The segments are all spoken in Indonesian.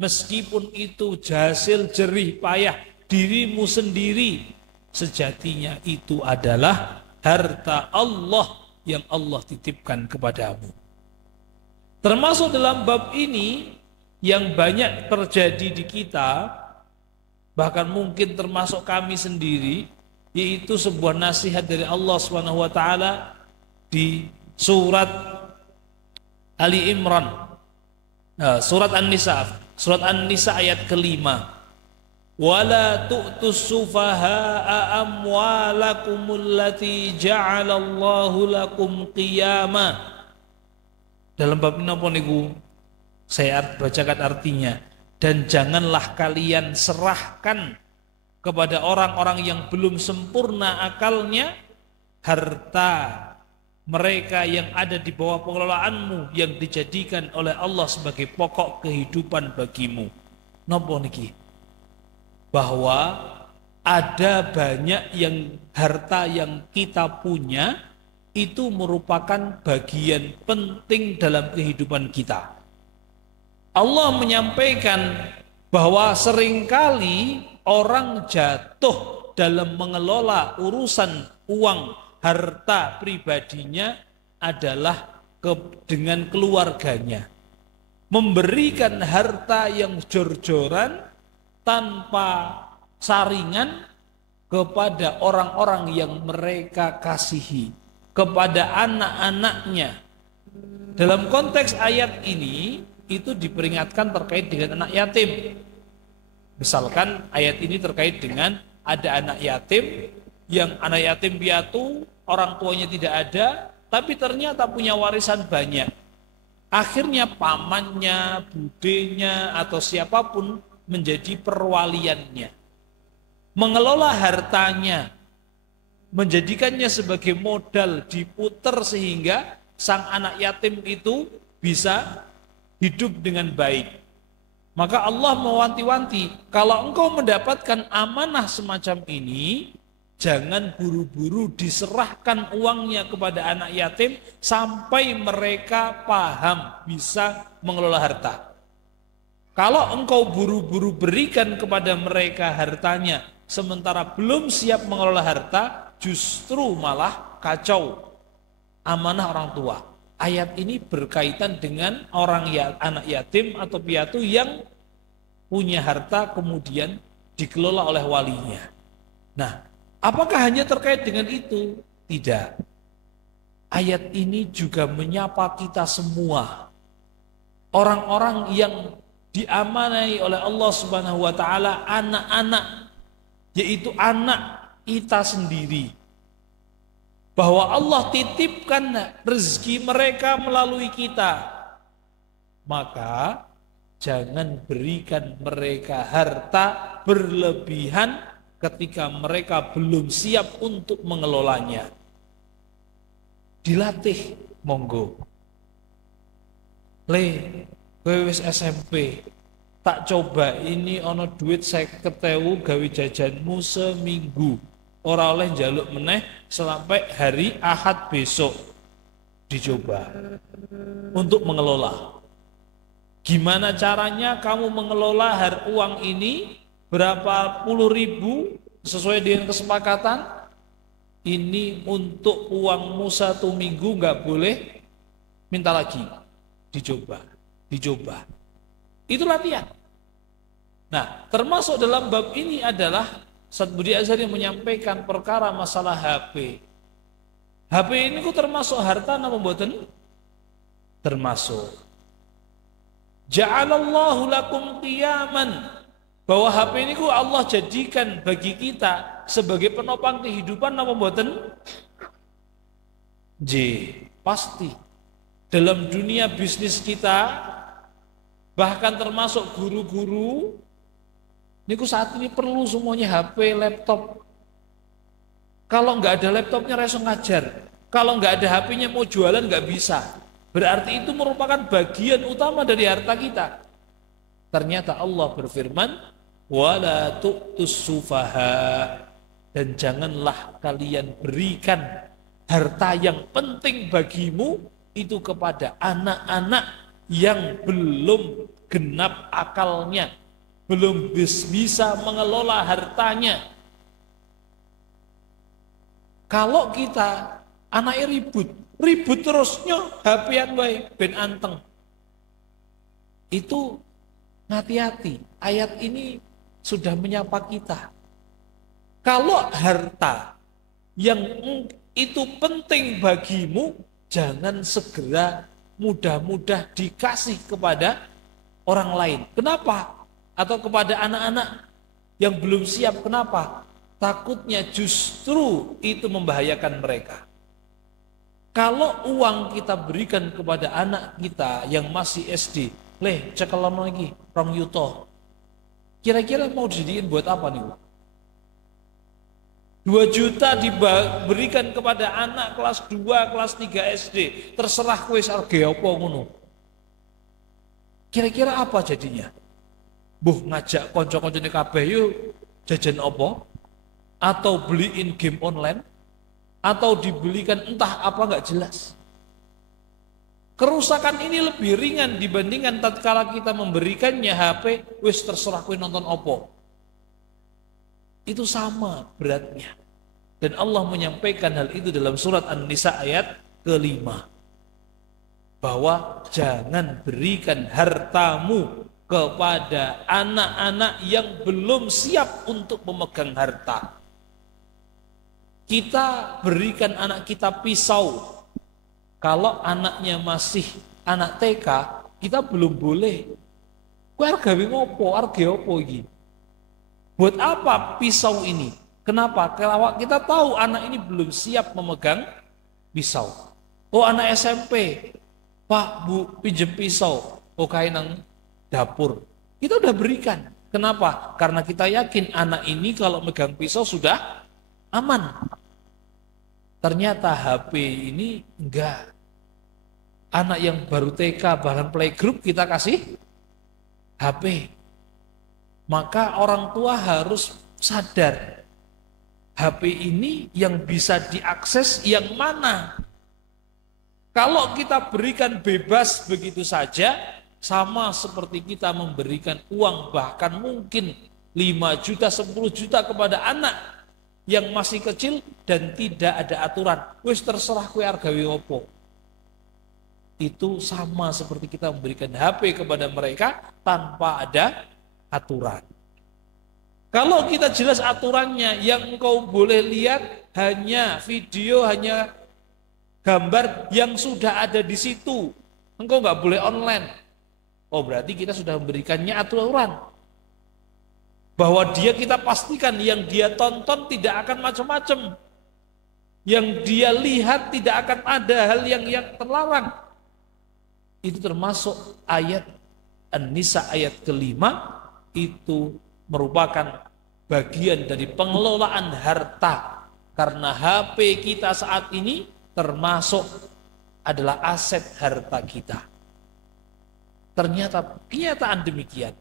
meskipun itu hasil jerih payah dirimu sendiri, sejatinya itu adalah harta Allah yang Allah titipkan kepadamu. Termasuk dalam bab ini yang banyak terjadi di kita, bahkan mungkin termasuk kami sendiri, yaitu sebuah nasihat dari Allah Subhanahu wa taala di surat Ali Imran, surat An-Nisa ayat kelima. Wala tu'tus sufaha'a amwalakumul lati ja'alallahu lakum qiyama. Dalam bab ini apa niku? Saya bacakan artinya. Dan janganlah kalian serahkan kepada orang-orang yang belum sempurna akalnya harta mereka yang ada di bawah pengelolaanmu yang dijadikan oleh Allah sebagai pokok kehidupan bagimu. Napa niki? Bahwa ada banyak yang harta yang kita punya itu merupakan bagian penting dalam kehidupan kita. Allah menyampaikan bahwa seringkali orang jatuh dalam mengelola urusan uang harta pribadinya adalah dengan keluarganya. Memberikan harta yang jor-joran tanpa saringan kepada orang-orang yang mereka kasihi, kepada anak-anaknya. Dalam konteks ayat ini itu diperingatkan terkait dengan anak yatim. Misalkan ayat ini terkait dengan ada anak yatim yang anak yatim piatu, orang tuanya tidak ada, tapi ternyata punya warisan banyak. Akhirnya pamannya, budenya atau siapapun menjadi perwaliannya. Mengelola hartanya, menjadikannya sebagai modal diputer sehingga sang anak yatim itu bisa hidup dengan baik. Maka Allah mewanti-wanti, kalau engkau mendapatkan amanah semacam ini, jangan buru-buru diserahkan uangnya kepada anak yatim sampai mereka paham bisa mengelola harta. Kalau engkau buru-buru berikan kepada mereka hartanya sementara belum siap mengelola harta, justru malah kacau amanah orang tua. Ayat ini berkaitan dengan anak yatim atau piatu yang punya harta kemudian dikelola oleh walinya. Nah, apakah hanya terkait dengan itu? Tidak. Ayat ini juga menyapa kita semua. Orang-orang yang diamanai oleh Allah Subhanahu wa taala, anak-anak, yaitu anak kita sendiri. Bahwa Allah titipkan rezeki mereka melalui kita. Maka jangan berikan mereka harta berlebihan ketika mereka belum siap untuk mengelolanya. Dilatih, monggo. Wis SMP, tak coba ini ono duit 50.000 gawe jajanmu seminggu. Ora oleh njaluk meneh sampai hari Ahad besok. Dicoba untuk mengelola. Gimana caranya kamu mengelola uang ini? Berapa puluh ribu sesuai dengan kesepakatan? Ini untuk uangmu 1 minggu, nggak boleh minta lagi. Dicoba. Itu latihan. Nah, termasuk dalam bab ini adalah Ustaz Budi Azhari menyampaikan perkara masalah HP. HP ini ku termasuk harta napa mboten? Termasuk. Ja'alallahu lakum qiyaman. Bahwa HP ini ku Allah jadikan bagi kita sebagai penopang kehidupan napa mboten? Pasti. Dalam dunia bisnis kita, bahkan termasuk guru-guru, niku saat ini perlu semuanya HP, laptop. Kalau nggak ada laptopnya reso ngajar. Kalau nggak ada HP-nya mau jualan nggak bisa. Berarti itu merupakan bagian utama dari harta kita. Ternyata Allah berfirman, wala tu'tus sufaha, dan janganlah kalian berikan harta yang penting bagimu itu kepada anak-anak yang belum genap akalnya, belum bisa mengelola hartanya. Kalau kita anaknya ribut terusnya HP-an wae ben anteng. Itu hati-hati. Ayat ini sudah menyapa kita. Kalau harta yang itu penting bagimu, jangan segera mudah-mudah dikasih kepada orang lain. Kenapa? Atau kepada anak-anak yang belum siap. Kenapa? Takutnya justru itu membahayakan mereka. Kalau uang kita berikan kepada anak kita yang masih SD, cekelan lagi, 2 yuto. Kira-kira mau dijadiin buat apa nih? 2 juta diberikan kepada anak kelas 2, kelas 3 SD. Terserah kowe sarge apa ngono. Kira-kira apa jadinya? Ngajak kanca-kancane kabeh yuk jajan apa? Atau beliin game online, atau dibelikan entah apa nggak jelas. Kerusakan ini lebih ringan dibandingkan tatkala kita memberikannya HP, wis terserah kowe nonton opo. Itu sama beratnya. Dan Allah menyampaikan hal itu dalam surat An-Nisa ayat ke-5. Bahwa jangan berikan hartamu kepada anak-anak yang belum siap untuk memegang harta. Kita berikan anak kita pisau. Kalau anaknya masih anak TK, kita belum boleh. Kowe arep gawe ngopo? Arep opo iki? Buat apa pisau ini? Kenapa? Kalau kita tahu anak ini belum siap memegang pisau. Oh, anak SMP, Pak, Bu, pinjem pisau. Oh, kain nang dapur. Kita udah berikan. Kenapa? Karena kita yakin anak ini kalau megang pisau sudah aman. Ternyata HP ini enggak. Anak yang baru TK bahkan playgroup kita kasih HP. Maka orang tua harus sadar HP ini yang bisa diakses yang mana. Kalau kita berikan bebas begitu saja, sama seperti kita memberikan uang bahkan mungkin 5 juta, 10 juta kepada anak yang masih kecil dan tidak ada aturan. Wis terserah kowe arep gawe opo. Itu sama seperti kita memberikan HP kepada mereka tanpa ada aturan. Kalau kita jelas aturannya, yang engkau boleh lihat hanya video, hanya gambar yang sudah ada di situ. Engkau nggak boleh online. Oh, berarti kita sudah memberikannya aturan. Bahwa kita pastikan yang dia tonton tidak akan macam-macam. Yang dia lihat tidak akan ada hal yang terlarang. Itu termasuk ayat An-Nisa ayat ke-5, itu merupakan bagian dari pengelolaan harta. Karena HP kita saat ini termasuk adalah aset harta kita. Ternyata kenyataan demikian.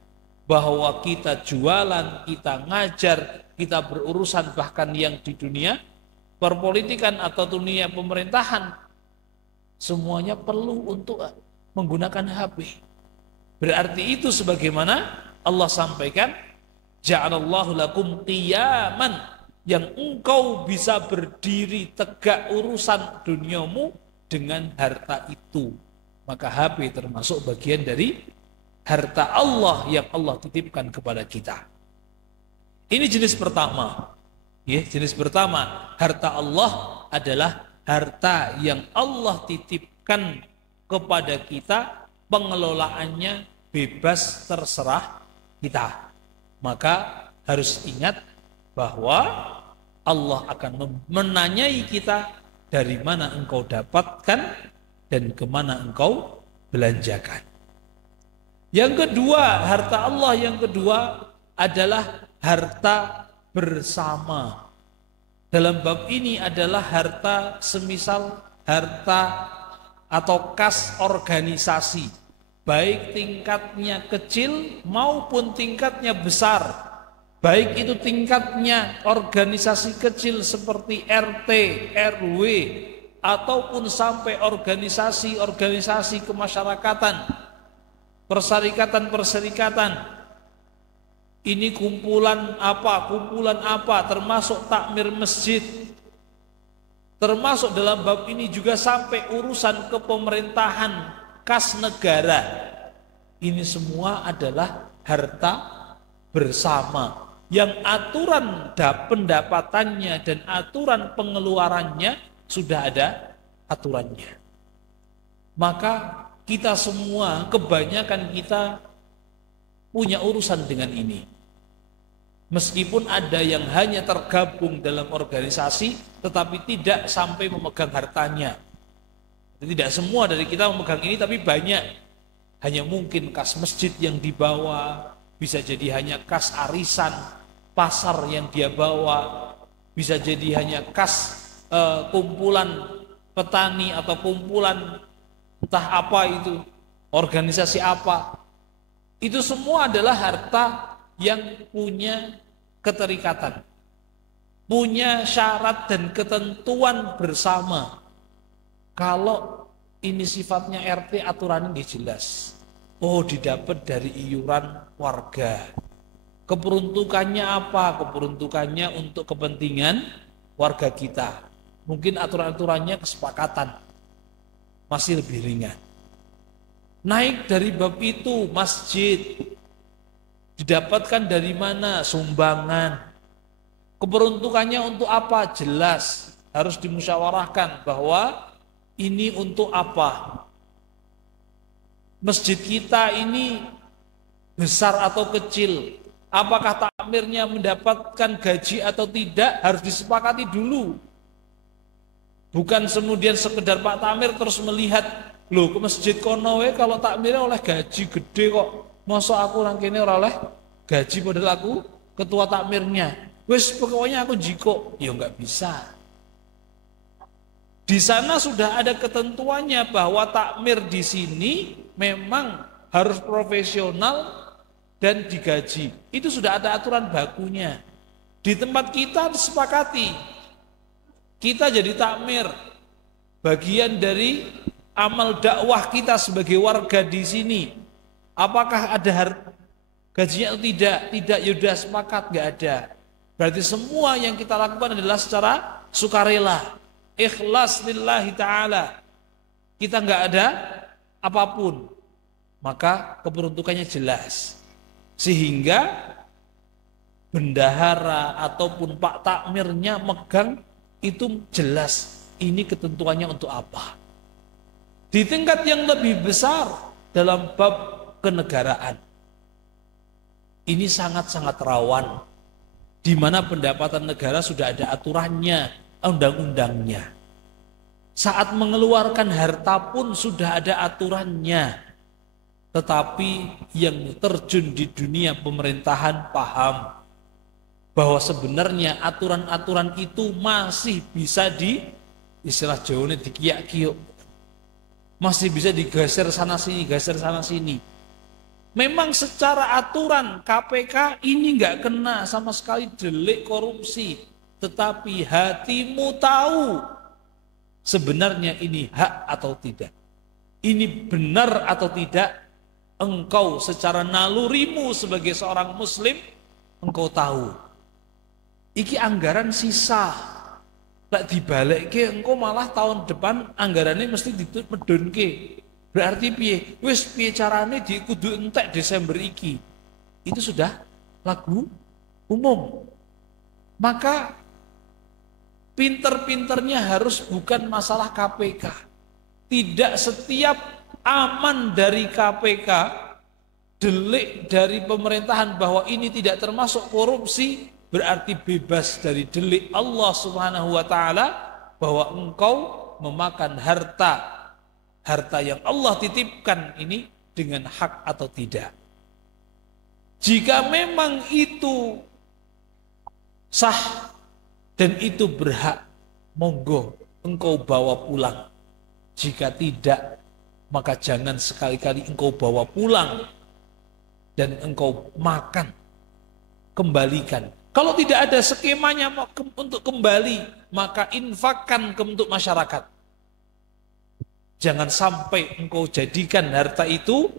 Bahwa kita jualan, kita ngajar, kita berurusan bahkan yang di dunia perpolitikan atau dunia pemerintahan, semuanya perlu untuk menggunakan HP. Berarti itu sebagaimana Allah sampaikan, ja'alallahu lakum qiyaman, yang engkau bisa berdiri tegak urusan duniamu dengan harta itu. Maka HP termasuk bagian dari harta Allah yang Allah titipkan kepada kita. Ini jenis pertama. Ya, jenis pertama, harta Allah adalah harta yang Allah titipkan kepada kita, pengelolaannya bebas terserah kita. Maka harus ingat bahwa Allah akan menanyai kita dari mana engkau dapatkan dan kemana engkau belanjakan. Yang kedua, harta Allah yang kedua adalah harta bersama. Dalam bab ini adalah harta semisal harta atau kas organisasi, baik tingkatnya kecil maupun tingkatnya besar, baik itu tingkatnya organisasi kecil seperti RT, RW, ataupun sampai organisasi-organisasi kemasyarakatan. perserikatan-perserikatan. Ini kumpulan apa, termasuk takmir masjid. Termasuk dalam bab ini juga sampai urusan kepemerintahan, kas negara. Ini semua adalah harta bersama yang aturan pendapatannya dan aturan pengeluarannya sudah ada aturannya. Maka kita semua, kebanyakan kita punya urusan dengan ini. Meskipun ada yang hanya tergabung dalam organisasi tetapi tidak sampai memegang hartanya. Tidak semua dari kita memegang ini, tapi banyak. Hanya mungkin kas masjid yang dibawa, bisa jadi hanya kas arisan pasar yang dia bawa, bisa jadi hanya kas kumpulan petani atau kumpulan entah apa itu, organisasi apa. Itu semua adalah harta yang punya keterikatan, punya syarat dan ketentuan bersama. Kalau ini sifatnya RT, aturannya jelas. Oh, didapat dari iuran warga. Keperuntukannya apa? Keperuntukannya untuk kepentingan warga kita. Mungkin aturan-aturannya kesepakatan, masih lebih ringan. Naik dari bab itu, masjid didapatkan dari mana? Sumbangan. Keperuntukannya untuk apa? Jelas, harus dimusyawarahkan bahwa ini untuk apa. Masjid kita ini besar atau kecil, apakah takmirnya mendapatkan gaji atau tidak, harus disepakati dulu. Bukan kemudian sekedar Pak Takmir terus melihat, loh ke masjid kono kalau takmirnya oleh gaji gede kok, masa aku rangkene ora oleh gaji padahal aku ketua takmirnya. Wis pokoknya aku jiko, ya nggak bisa. Di sana sudah ada ketentuannya bahwa takmir di sini memang harus profesional dan digaji. Itu sudah ada aturan bakunya. Di tempat kita disepakati, kita jadi takmir, bagian dari amal dakwah kita sebagai warga di sini. Apakah ada gajinya atau tidak? Tidak, yaudah sepakat, nggak ada. Berarti semua yang kita lakukan adalah secara sukarela, ikhlas lillahi ta'ala. Kita nggak ada apapun, maka keperuntukannya jelas. Sehingga bendahara ataupun Pak Takmirnya megang itu jelas, ini ketentuannya untuk apa. Di tingkat yang lebih besar dalam bab kenegaraan, ini sangat-sangat rawan, di mana pendapatan negara sudah ada aturannya, undang-undangnya. Saat mengeluarkan harta pun sudah ada aturannya. Tetapi yang terjun di dunia pemerintahan paham bahwa sebenarnya aturan-aturan itu masih bisa istilah Jawa dikiyak-kiyuk, masih bisa digeser sana sini, geser sana sini. Memang secara aturan KPK ini nggak kena sama sekali delik korupsi, tetapi hatimu tahu sebenarnya ini hak atau tidak, ini benar atau tidak. Engkau secara nalurimu sebagai seorang muslim, engkau tahu iki anggaran sisa, lek dibalik engkau malah tahun depan anggarannya mesti medunke. Berarti piye? Wis piye carane dikudu entek Desember iki. Itu sudah lagu umum. Maka pinter-pinternya harus bukan masalah KPK. Tidak setiap aman dari KPK, delik dari pemerintahan bahwa ini tidak termasuk korupsi, berarti bebas dari delik Allah Subhanahu wa ta'ala bahwa engkau memakan harta yang Allah titipkan ini dengan hak atau tidak. Jika memang itu sah dan itu berhak, monggo engkau bawa pulang. Jika tidak, maka jangan sekali-kali engkau bawa pulang dan engkau makan, kembalikan. Kalau tidak ada skemanya untuk kembali, maka infakkan untuk masyarakat. Jangan sampai engkau jadikan harta itu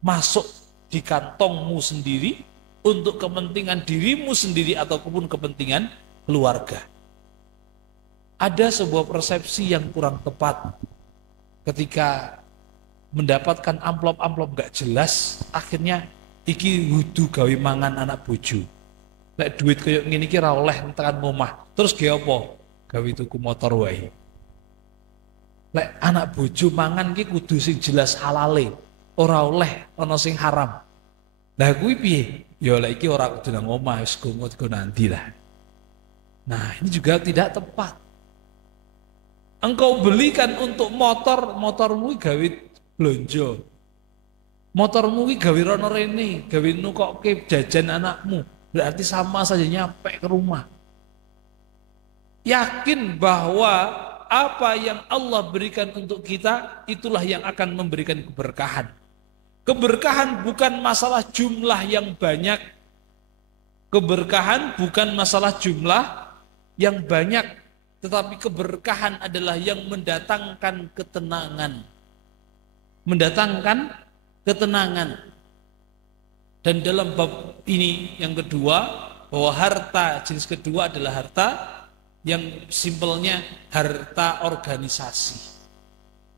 masuk di kantongmu sendiri untuk kepentingan dirimu sendiri ataupun kepentingan keluarga. Ada sebuah persepsi yang kurang tepat ketika mendapatkan amplop-amplop gak jelas, akhirnya iki wudu gawe mangan anak bojo. Lek duit kayak ngene iki ra oleh tekan omah. Terus ge apa? Gawe tuku motor wae. Lek anak bojo mangan ki kudu sing jelas halale, ora oleh ana sing haram. Lah kuwi piye? Ya lek iki ora kudu nang omah, wis go nanti lah. Nah, ini juga tidak tepat. Engkau belikan untuk motormu gawe blonjo. Motormu gawe rono rene, gawe nukokke jajan anakmu. Berarti sama saja nyampe ke rumah. Yakin bahwa apa yang Allah berikan untuk kita, itulah yang akan memberikan keberkahan. Keberkahan bukan masalah jumlah yang banyak. Keberkahan bukan masalah jumlah yang banyak. Tetapi keberkahan adalah yang mendatangkan ketenangan. Mendatangkan ketenangan. Dan dalam bab ini yang kedua, bahwa harta jenis kedua adalah harta yang simpelnya harta organisasi.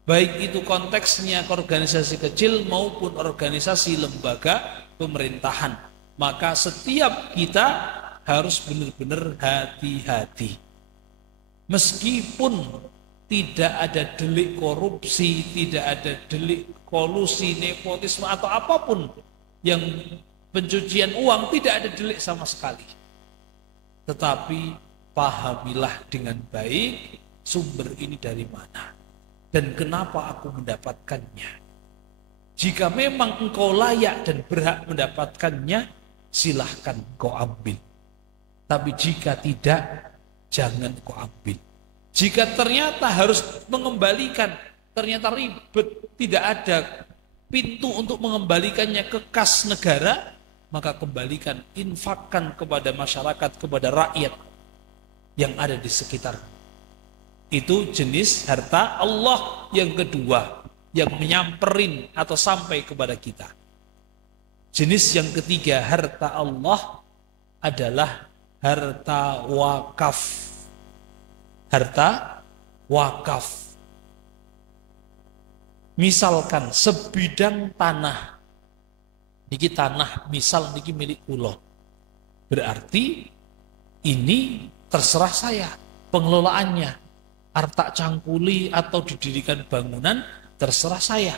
Baik itu konteksnya organisasi kecil maupun organisasi lembaga pemerintahan. Maka setiap kita harus benar-benar hati-hati. Meskipun tidak ada delik korupsi, tidak ada delik kolusi, nepotisme atau apapun yang pencucian uang, tidak ada delik sama sekali. Tetapi pahamilah dengan baik sumber ini dari mana dan kenapa aku mendapatkannya. Jika memang engkau layak dan berhak mendapatkannya, silahkan kau ambil. Tapi jika tidak, jangan kau ambil. Jika ternyata harus mengembalikan, ternyata ribet, tidak ada pintu untuk mengembalikannya ke kas negara, maka kembalikan, infakkan kepada masyarakat, kepada rakyat yang ada di sekitar. Itu jenis harta Allah yang kedua, yang menyamperin atau sampai kepada kita. Jenis yang ketiga, harta Allah adalah harta wakaf. Harta wakaf. Misalkan sebidang tanah. Niki tanah, misal niki milik kula. Berarti ini terserah saya pengelolaannya. Arta cangkuli atau didirikan bangunan terserah saya.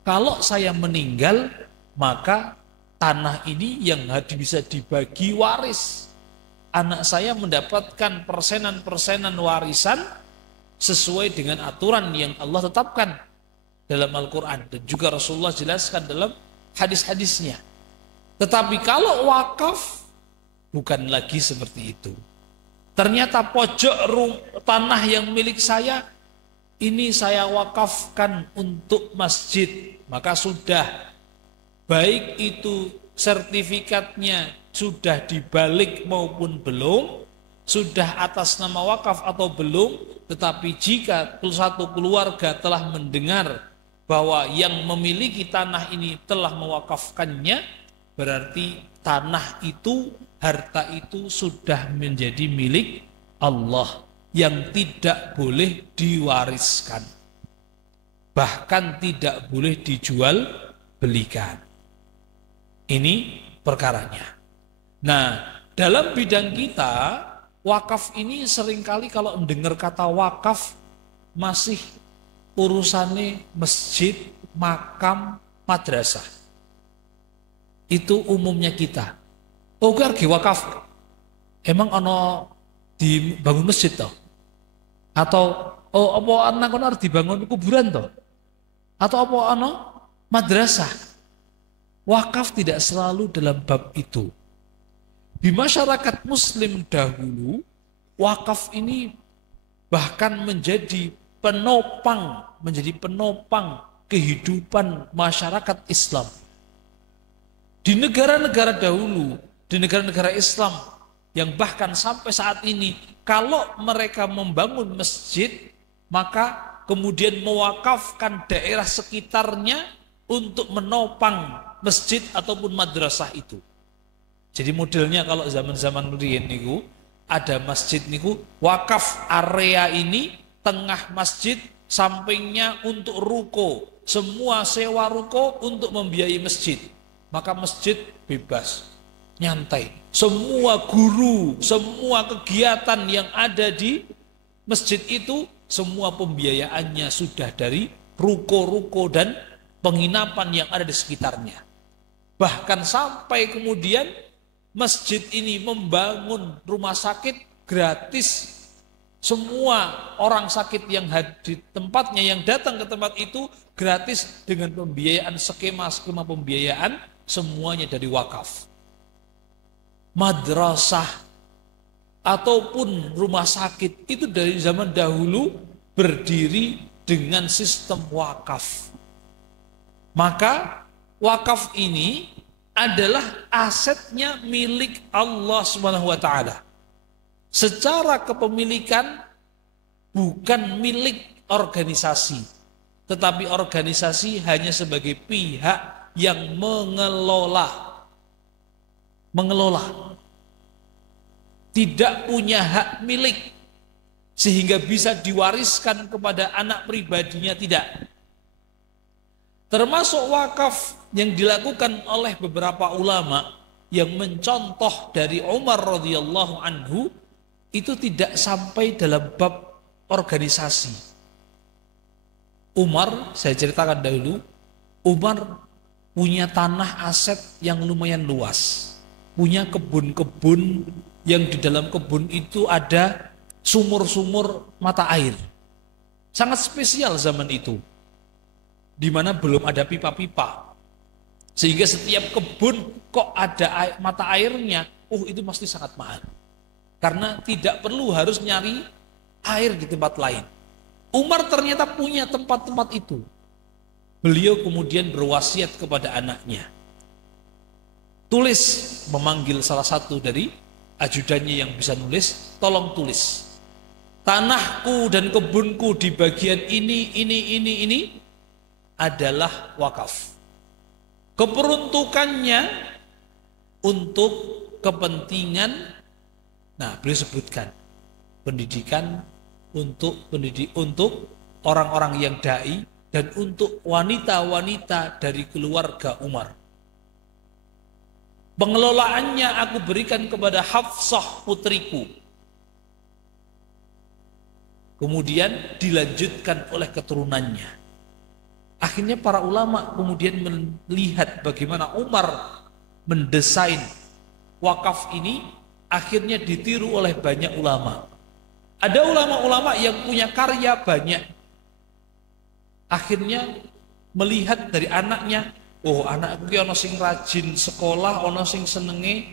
Kalau saya meninggal, maka tanah ini yang bisa dibagi waris. Anak saya mendapatkan persenan-persenan warisan sesuai dengan aturan yang Allah tetapkan dalam Al-Quran. Dan juga Rasulullah jelaskan dalam hadis-hadisnya. Tetapi kalau wakaf, bukan lagi seperti itu. Ternyata pojok tanah yang milik saya, ini saya wakafkan untuk masjid. Maka sudah, baik itu sertifikatnya sudah dibalik maupun belum, sudah atas nama wakaf atau belum, tetapi jika satu keluarga telah mendengar bahwa yang memiliki tanah ini telah mewakafkannya, berarti tanah itu, harta itu sudah menjadi milik Allah yang tidak boleh diwariskan, bahkan tidak boleh dijual belikan. Ini perkaranya. Nah, dalam bidang kita, wakaf ini seringkali kalau mendengar kata wakaf masih urusannya masjid, makam, madrasah. Itu umumnya kita. Oh, gue wakaf. Emang ono dibangun masjid toh? Atau oh apa anak harus dibangun kuburan toh? Atau apa ono madrasah? Wakaf tidak selalu dalam bab itu. Di masyarakat muslim dahulu, wakaf ini bahkan menjadi penopang kehidupan masyarakat Islam. Di negara-negara dahulu, di negara-negara Islam yang bahkan sampai saat ini, kalau mereka membangun masjid, maka kemudian mewakafkan daerah sekitarnya untuk menopang masjid ataupun madrasah itu. Jadi modelnya kalau zaman-zaman riyen niku ada masjid niku wakaf area ini tengah masjid, sampingnya untuk ruko, semua sewa ruko untuk membiayai masjid. Maka masjid bebas, nyantai. Semua guru, semua kegiatan yang ada di masjid itu, semua pembiayaannya sudah dari ruko-ruko dan penginapan yang ada di sekitarnya. Bahkan sampai kemudian masjid ini membangun rumah sakit gratis. Semua orang sakit yang di tempatnya, yang datang ke tempat itu gratis dengan pembiayaan, skema-skema pembiayaan semuanya dari wakaf. Madrasah ataupun rumah sakit itu dari zaman dahulu berdiri dengan sistem wakaf. Maka wakaf ini adalah asetnya milik Allah Subhanahu wa taala. Secara kepemilikan bukan milik organisasi, tetapi organisasi hanya sebagai pihak yang mengelola. Tidak punya hak milik sehingga bisa diwariskan kepada anak pribadinya, tidak. Termasuk wakaf yang dilakukan oleh beberapa ulama yang mencontoh dari Umar radhiyallahu anhu itu tidak sampai dalam bab organisasi. Umar, saya ceritakan dahulu, Umar punya tanah aset yang lumayan luas. Punya kebun-kebun yang di dalam kebun itu ada sumur-sumur mata air. Sangat spesial zaman itu. Di mana belum ada pipa-pipa. Sehingga setiap kebun kok ada mata airnya, itu pasti sangat mahal. Karena tidak perlu harus nyari air di tempat lain. Umar ternyata punya tempat-tempat itu. Beliau kemudian berwasiat kepada anaknya. Tulis, memanggil salah satu dari ajudannya yang bisa nulis, tolong tulis. Tanahku dan kebunku di bagian ini adalah wakaf. Keperuntukannya untuk kepentingan, beliau sebutkan pendidikan untuk orang-orang yang dai dan untuk wanita-wanita dari keluarga Umar. Pengelolaannya aku berikan kepada Hafsah putriku. Kemudian dilanjutkan oleh keturunannya. Akhirnya para ulama kemudian melihat bagaimana Umar mendesain wakaf ini, akhirnya ditiru oleh banyak ulama. Ada ulama-ulama yang punya karya banyak. Akhirnya melihat dari anaknya, anakku ki ana sing rajin sekolah, ana sing senenge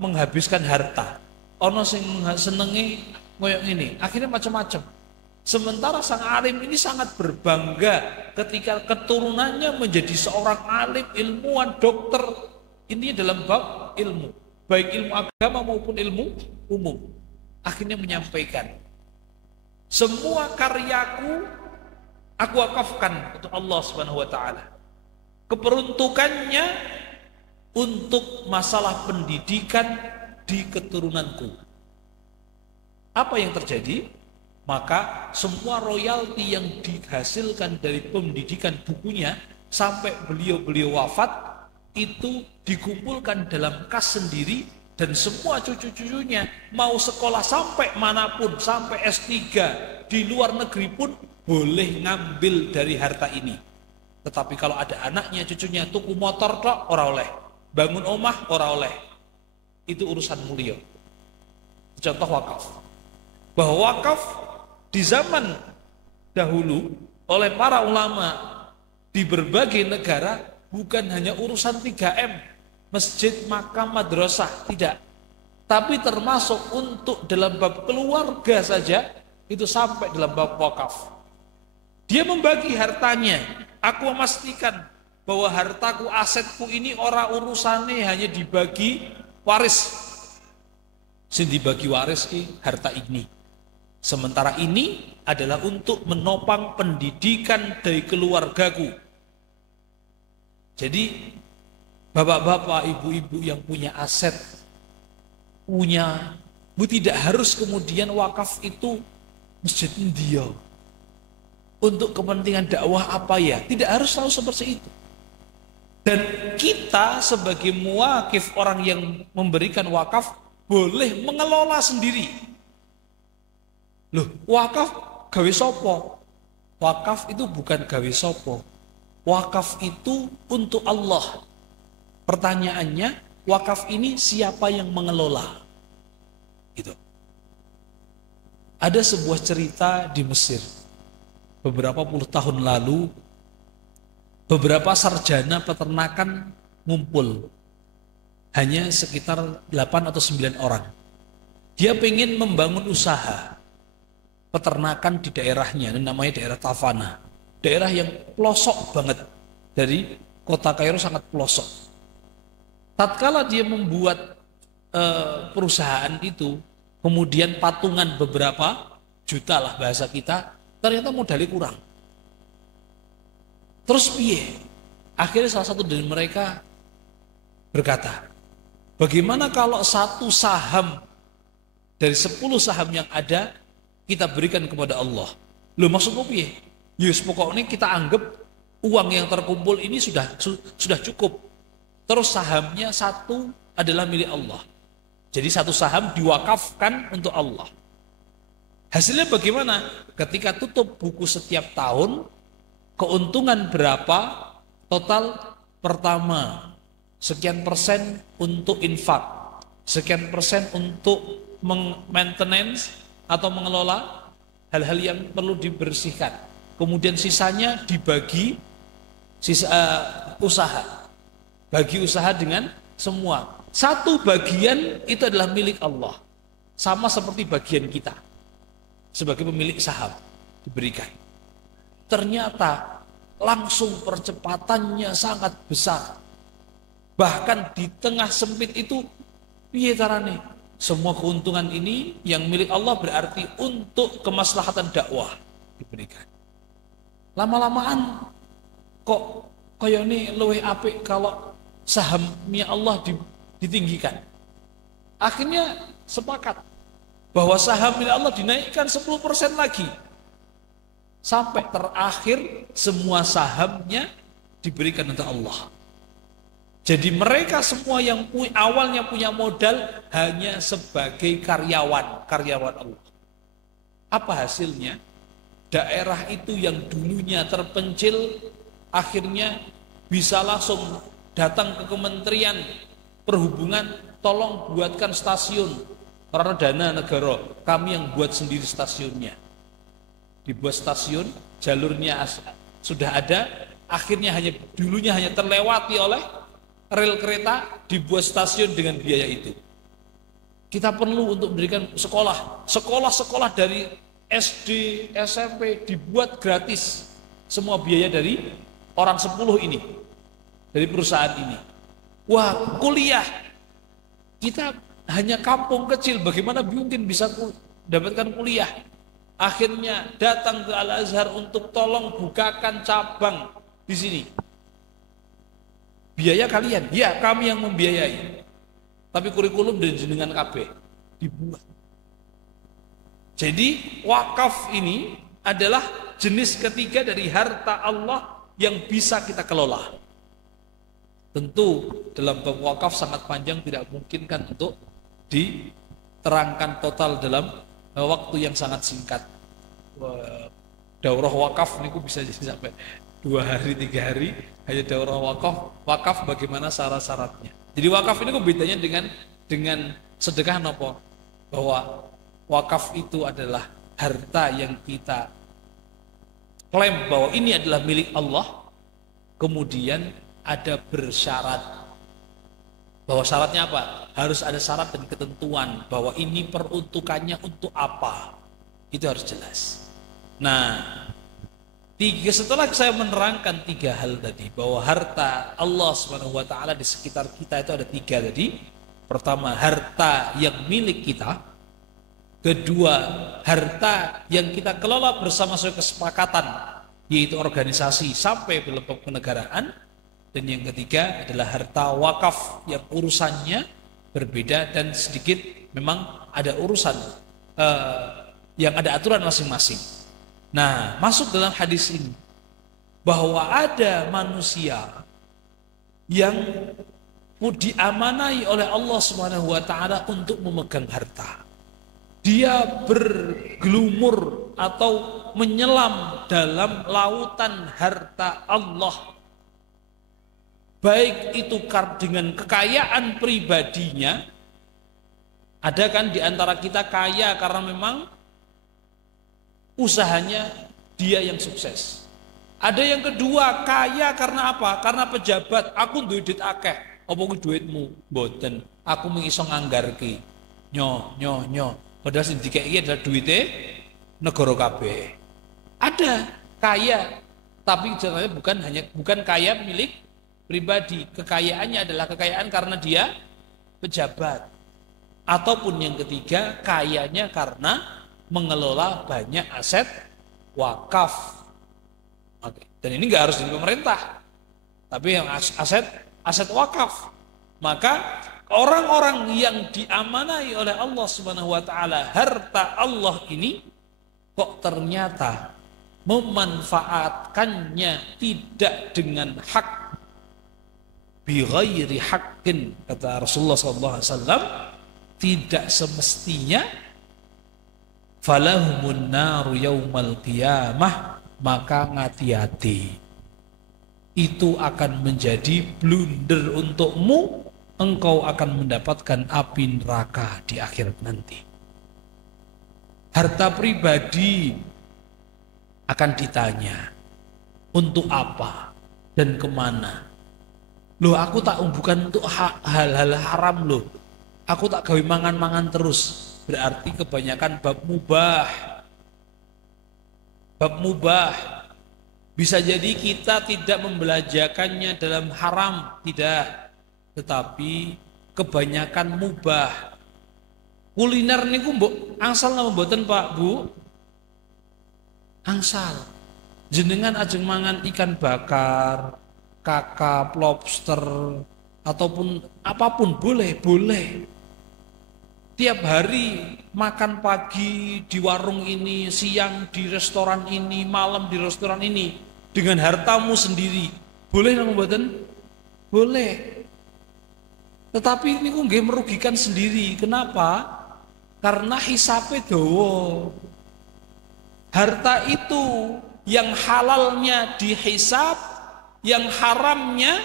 menghabiskan harta, ana sing senenge koyo ngene. Akhirnya macam-macam. Sementara sang alim ini sangat berbangga ketika keturunannya menjadi seorang alim, ilmuwan, dokter. Ini dalam bab ilmu, baik ilmu agama maupun ilmu umum. Akhirnya menyampaikan, semua karyaku aku wakafkan untuk Allah Subhanahu wa taala. Keperuntukannya untuk masalah pendidikan di keturunanku. Apa yang terjadi? Maka semua royalti yang dihasilkan dari pendidikan bukunya sampai beliau wafat itu dikumpulkan dalam kas sendiri, dan semua cucu-cucunya mau sekolah sampai manapun, sampai S3 di luar negeri pun boleh ngambil dari harta ini. Tetapi kalau ada anaknya, cucunya tuku motor tok ora oleh, bangun omah ora oleh. Itu urusan mulia. Contoh wakaf. Bahwa wakaf di zaman dahulu oleh para ulama di berbagai negara bukan hanya urusan 3M, masjid, makam, madrasah, tidak. Tapi termasuk untuk dalam bab keluarga saja, itu sampai dalam bab wakaf. Dia membagi hartanya. Aku memastikan bahwa hartaku, asetku ini ora urusannya hanya dibagi waris. Sing dibagi waris ki harta ini. Sementara ini adalah untuk menopang pendidikan dari keluargaku. Jadi bapak-bapak, ibu-ibu yang punya aset, tidak harus kemudian wakaf itu masjid India untuk kepentingan dakwah apa ya, tidak harus selalu seperti itu. Dan kita sebagai muwakif, orang yang memberikan wakaf, boleh mengelola sendiri. Loh, wakaf gawe sopo? Wakaf itu bukan gawe sopo. Wakaf itu untuk Allah. Pertanyaannya, wakaf ini siapa yang mengelola? Gitu. Ada sebuah cerita di Mesir. Beberapa puluh tahun lalu, beberapa sarjana peternakan ngumpul. Hanya sekitar 8 atau 9 orang. Dia pengen membangun usaha peternakan di daerahnya, namanya daerah Tafana. Daerah yang pelosok banget. Dari kota Kairo sangat pelosok. Tatkala dia membuat perusahaan itu, kemudian patungan beberapa juta lah bahasa kita, ternyata modalnya kurang. Terus piye? Akhirnya salah satu dari mereka berkata, bagaimana kalau satu saham dari 10 saham yang ada kita berikan kepada Allah? Loh, maksudmu piye? Yes, pokoknya kita anggap uang yang terkumpul ini sudah cukup. Terus sahamnya satu adalah milik Allah. Jadi satu saham diwakafkan untuk Allah. Hasilnya bagaimana? Ketika tutup buku setiap tahun, keuntungan berapa? Total pertama, sekian persen untuk infak, sekian persen untuk maintenance atau mengelola hal-hal yang perlu dibersihkan. Kemudian sisanya dibagi usaha. Bagi usaha dengan semua. Satu bagian itu adalah milik Allah. Sama seperti bagian kita. Sebagai pemilik saham diberikan. Ternyata langsung percepatannya sangat besar. Bahkan di tengah sempit itu, piye carane? Semua keuntungan ini yang milik Allah berarti untuk kemaslahatan dakwah diberikan. Lama-lamaan kok kaya ini luwih apik kalau sahamnya Allah ditinggikan. Akhirnya sepakat bahwa saham milik Allah dinaikkan 10% lagi. Sampai terakhir semua sahamnya diberikan untuk Allah. Jadi mereka semua yang awalnya punya modal hanya sebagai karyawan Allah. Apa hasilnya? Daerah itu yang dulunya terpencil akhirnya bisa langsung datang ke Kementerian Perhubungan, tolong buatkan stasiun. Karena dana negara, kami yang buat sendiri stasiunnya. Dibuat stasiun, jalurnya sudah ada, akhirnya dulunya hanya terlewati oleh rel kereta, dibuat stasiun dengan biaya itu. Kita perlu untuk memberikan sekolah dari SD, SMP dibuat gratis. Semua biaya dari orang 10 ini, dari perusahaan ini. Wah, kuliah. Kita hanya kampung kecil, bagaimana mungkin bisa dapatkan kuliah? Akhirnya datang ke Al-Azhar untuk tolong bukakan cabang di sini. Biaya kalian? Ya, kami yang membiayai. Tapi kurikulum dan jenengan KB dibuat. Jadi wakaf ini adalah jenis ketiga dari harta Allah yang bisa kita kelola. Tentu dalam bab wakaf sangat panjang, tidak mungkin kan untuk diterangkan total dalam waktu yang sangat singkat. Daurah wakaf ini bisa jadi sampai 2 hari 3 hari hanya daurah wakaf bagaimana syarat-syaratnya. Jadi wakaf ini bedanya dengan sedekah nopo, bahwa wakaf itu adalah harta yang kita klaim bahwa ini adalah milik Allah, kemudian ada bersyarat. Bahwa syaratnya apa? Harus ada syarat dan ketentuan bahwa ini peruntukannya untuk apa. Itu harus jelas. Nah, setelah saya menerangkan 3 hal tadi, bahwa harta Allah SWT di sekitar kita itu ada 3 tadi. Pertama, harta yang milik kita. Kedua, harta yang kita kelola bersama sesuai kesepakatan, yaitu organisasi sampai berlevel kenegaraan. Dan yang ketiga adalah harta wakaf yang urusannya berbeda dan sedikit memang ada urusan yang ada aturan masing-masing. Nah, masuk dalam hadis ini bahwa ada manusia yang diamanai oleh Allah Subhanahu wa taala untuk memegang harta. Dia bergelumur atau menyelam dalam lautan harta Allah. Baik itu dengan kekayaan pribadinya, ada kan di antara kita kaya karena memang usahanya dia yang sukses. Ada yang kedua kaya karena apa? Karena pejabat, aku duit akeh, apa ku duitmu? Mboten, aku mengiso nganggarke. Nyo. Padahal sing dikeki adalah duitnya negara kabeh. Ada kaya, tapi sebenarnya bukan kaya milik pribadi. Kekayaannya adalah kekayaan karena dia pejabat. Ataupun yang ketiga, kayanya karena mengelola banyak aset wakaf. Oke. Dan ini nggak harus dari pemerintah, tapi yang aset wakaf. Maka orang-orang yang diamanai oleh Allah Subhanahu wa taala harta Allah ini kok ternyata memanfaatkannya tidak dengan hak, bi ghairi haqqin, kata Rasulullah SAW, tidak semestinya, falahumun naru yaumal qiyamah, maka ngati-hati, itu akan menjadi blunder untukmu, engkau akan mendapatkan api neraka di akhirat nanti. Harta pribadi akan ditanya untuk apa dan kemana. Loh, aku tak bukan untuk hal-hal haram loh, aku tak gawe mangan-mangan terus. Berarti kebanyakan bab mubah. Bisa jadi kita tidak membelajarkannya dalam haram, tidak, tetapi kebanyakan mubah. Kuliner niku mbok angsal napa mboten Pak Bu? Angsal. Jenengan ajeng mangan ikan bakar, kakap, lobster, ataupun apapun boleh. Tiap hari makan pagi di warung ini, siang di restoran ini, malam di restoran ini, dengan hartamu sendiri. Boleh napa mboten? Boleh. Tetapi ini kok nggih merugikan sendiri. Kenapa? Karena hisabe dawa. Harta itu yang halalnya dihisab, yang haramnya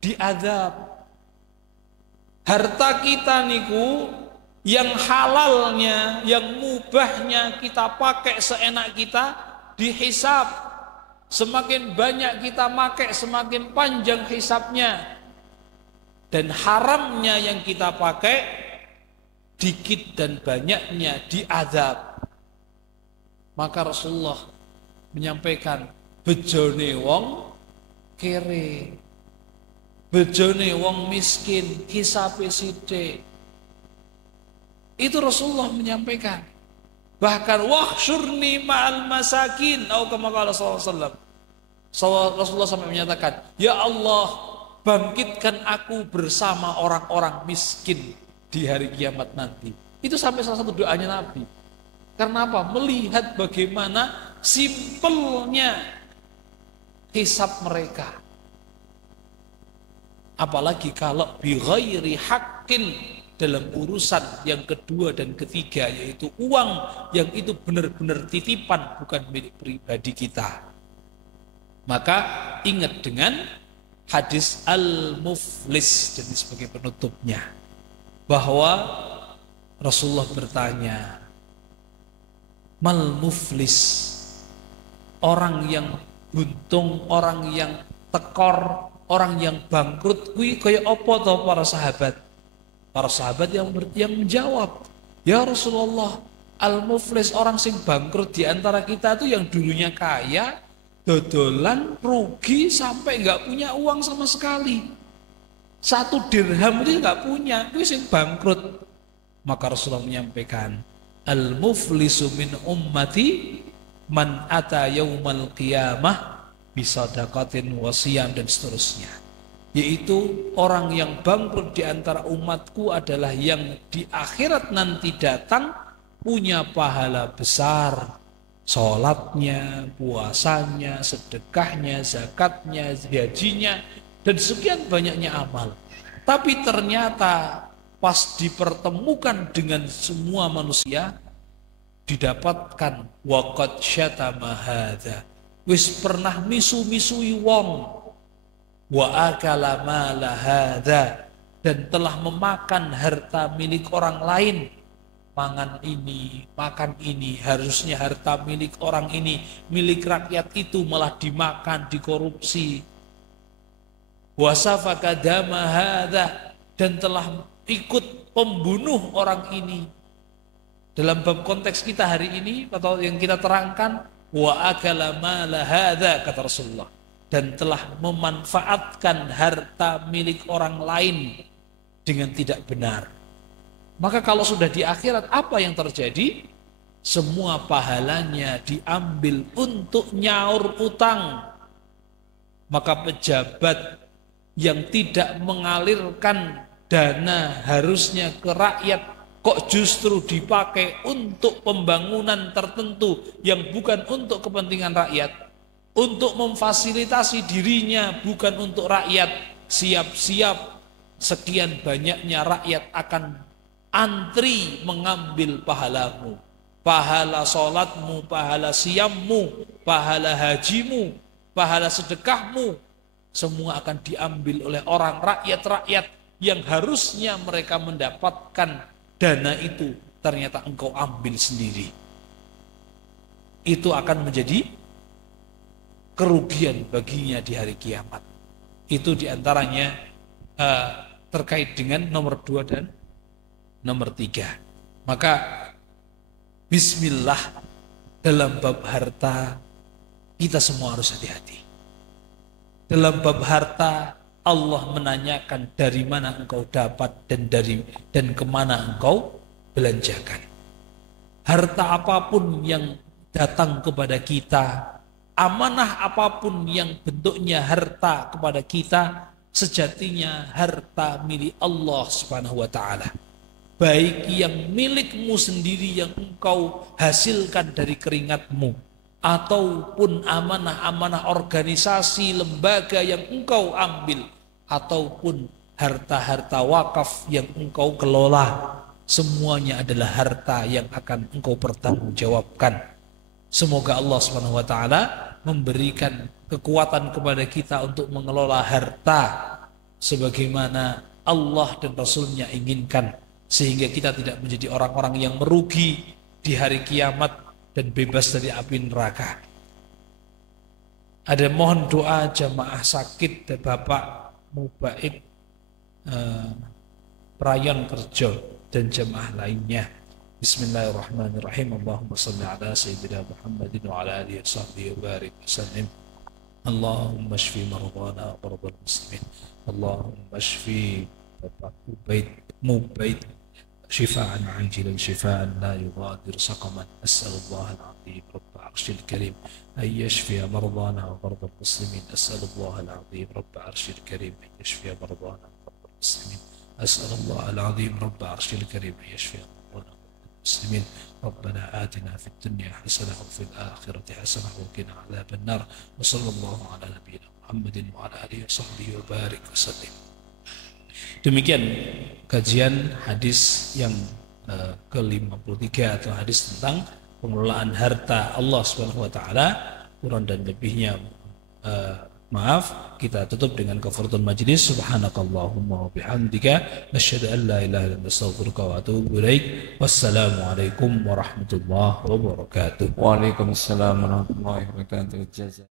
diazab. Harta kita niku yang halalnya, yang mubahnya kita pakai seenak kita, dihisab. Semakin banyak kita pakai, semakin panjang hisabnya. Dan haramnya yang kita pakai, dikit dan banyaknya diazab. Maka Rasulullah menyampaikan, bejone wong kere, bejone wong miskin, hisabe sithik. Itu Rasulullah menyampaikan. Bahkan wahsyurni ma'al masakin, atau kama qala sallallahu. Rasulullah sampai menyatakan, ya Allah, bangkitkan aku bersama orang-orang miskin di hari kiamat nanti. Itu sampai salah satu doanya Nabi. Karena apa? Melihat bagaimana simpelnya hisab mereka. Apalagi kalau bi ghairi haqqin, dalam urusan yang kedua dan ketiga, yaitu uang yang itu benar-benar titipan, bukan milik pribadi kita. Maka ingat dengan hadis al-muflis, jadi sebagai penutupnya, bahwa Rasulullah bertanya, mal muflis, orang yang buntung, orang yang tekor, orang yang bangkrut, kuwi kaya apa to para sahabat? Para sahabat yang menjawab, ya Rasulullah, al-muflis, orang sing bangkrut di antara kita tuh yang dulunya kaya, dodolan, rugi sampai nggak punya uang sama sekali. 1 dirham itu nggak punya, itu sing bangkrut. Maka Rasulullah menyampaikan, Al-muflisu min ummati man ata yaumal qiyamah bisadaqatin wasiyam dan seterusnya. Yaitu orang yang bangkrut di antara umatku adalah yang di akhirat nanti datang punya pahala besar. Sholatnya, puasanya, sedekahnya, zakatnya, hajinya, dan sekian banyaknya amal. Tapi ternyata pas dipertemukan dengan semua manusia, didapatkan waqad syatama hadza, wis pernah misu-misui wong, wa akala mala hadza, dan telah memakan harta milik orang lain. Mangan ini, makan ini, harusnya harta milik orang ini, milik rakyat itu malah dimakan, dikorupsi. Wasafaka dama hadza, dan telah ikut pembunuh orang ini. Dalam bab konteks kita hari ini atau yang kita terangkan, wa akala mala hadza, kata Rasulullah, dan telah memanfaatkan harta milik orang lain dengan tidak benar. Maka kalau sudah di akhirat, apa yang terjadi? Semua pahalanya diambil untuk nyaur utang. Maka pejabat yang tidak mengalirkan dana harusnya ke rakyat, kok justru dipakai untuk pembangunan tertentu yang bukan untuk kepentingan rakyat, untuk memfasilitasi dirinya, bukan untuk rakyat. Siap-siap sekian banyaknya rakyat akan antri mengambil pahalamu, pahala sholatmu, pahala siammu, pahala hajimu, pahala sedekahmu, semua akan diambil oleh orang rakyat-rakyat yang harusnya mereka mendapatkan dana itu, ternyata engkau ambil sendiri. Itu akan menjadi kerugian baginya di hari kiamat. Itu diantaranya terkait dengan nomor 2 dan nomor 3. Maka bismillah dalam bab harta kita semua harus hati-hati. Dalam bab harta Allah menanyakan dari mana engkau dapat dan kemana engkau belanjakan. Harta apapun yang datang kepada kita, amanah apapun yang bentuknya harta kepada kita, sejatinya harta milik Allah Subhanahu wa taala. Baik yang milikmu sendiri yang engkau hasilkan dari keringatmu, ataupun amanah-amanah organisasi, lembaga yang engkau ambil, ataupun harta-harta wakaf yang engkau kelola, semuanya adalah harta yang akan engkau pertanggungjawabkan. Semoga Allah SWT memberikan kekuatan kepada kita untuk mengelola harta sebagaimana Allah dan Rasulnya inginkan, sehingga kita tidak menjadi orang-orang yang merugi di hari kiamat dan bebas dari api neraka. Ada mohon doa jamaah sakit dan Bapak Mubaik Prayon Kerjo dan jamaah lainnya. Bismillahirrahmanirrahim. Allahumma salli ala sayyidina Muhammadin wa ala alihi wa sahbihi wa barik wasallim. Allahumma shfi mardana wa mardal muslimin. Allahumma shfi Bapak Mubaik شفاء عاجلا شفاء لا يغادر سقما. أسأل الله العظيم رب العرش الكريم أن يشفي مرضانا ومرضى المسلمين. أسأل الله العظيم رب العرش الكريم أن يشفي مرضانا ومرضى المسلمين. أسأل الله العظيم رب العرش الكريم أن يشفي مرضانا ومرضى المسلمين. ربنا آتنا في الدنيا حسنة وفي الآخرة حسنة وقنا عذاب النار. وصلى الله على نبينا محمد وعلى آله وصحبه وبارك وسلم. Demikian kajian hadis yang ke-53 atau hadis tentang pengelolaan harta Allah Subhanahu wa taala. Kurang dan lebihnya maaf, kita tutup dengan kafaratul majlis. Subhanakallahumma wa bihamdika asyhadu an la ilaha illa anta astaghfiruka wa atubu ilaik. Wassalamualaikum warahmatullahi wabarakatuh. Waalaikumsalam warahmatullahi wabarakatuh.